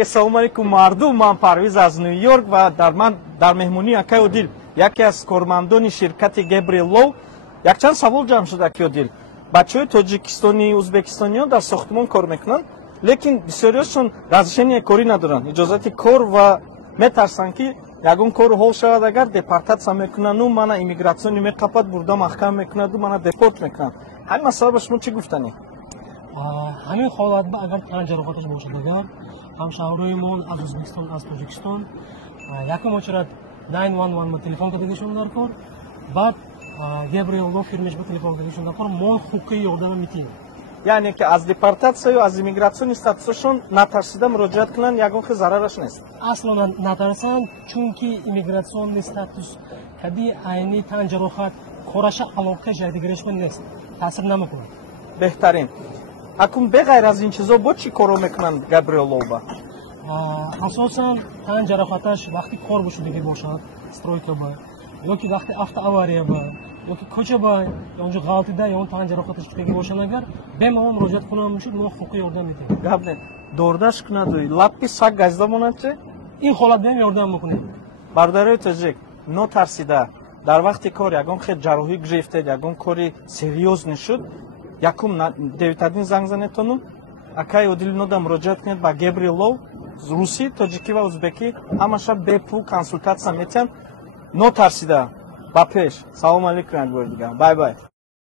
Assalomu alaykum mardum, man Parviz az Nyu-York va дар меҳмонии акай Одил яке аз кормандони ширкати Gabriel Law якчанд савол ҷамъ шуд акай Одил. Бачаҳои тоҷикистони, ӯзбекистониён дар сохтмон кор мекунанд, лекин бисёриёшон разрешение корӣ надоранд, иҷозати кор ва метарсанд ки ягон кору ҳол шавад, агар депортатсия мекунанду мана иммигратсиони меқапад, бурда маҳкама мекунанду мана депорт мекунанд. Ҳамин масъала ба шумо чӣ гуфтанед? ҳамин ҳолатба агар тан ҷароҳаташ бошад, агар ҳамшаҳроимон аз Ӯзбекистон, аз Тоҷикистон якум очарад 911 ба телефон кардагишон дар кор, баъд Gabriel Law фирмаш ба телефон кардагишон дар кор, мо ҳуқуқи одама метиҳем. Яъне ки аз депортатсия ё аз иммигратсиони статусашон натарсида муроҷиат кунанд, ягон хел зарараш нест. Аслан натарсанд, чунки иммигратсиони статус кади айни тан ҷароҳат кораша алоқаи ҷайдигирашон нест, таъсир намекунад. Беҳтарин. Акун беғайр аз ин чизо бо чӣ коро мекунанд Gabriel Law ба? асосан тан ҷароҳаташ вақти кор бошудагӣ бошад, стройка ба, ё ки вақти автоавария ба, ё ки кӯча ба, ё онҷо ғалтида, ё он тан ҷароҳаташ шудагӣ бошад, агар бемалол муроҷиат кунанд мешуд, мо ҳуқуқи ёрдам медиҳем. Гап не. Дордаш кунаду лаппи саг газда монад чӣ? Ин ҳолат бем ёрдам мекунем. Бародарои тоҷик, нотарсида дар вақти кор ягон хел ҷарроҳӣ гирифтед, ягон кори серьёзный шуд, якум 911 занг занедтону акай Одил нода муроҷиат кунед ба Gabriel Law, русӣ, тоҷикӣ ва ӯзбекӣ ҳамаша бепул консултатсия метиҳанд. Нотарсида ба пеш. Салому алейкум бор дигар. Бай бай.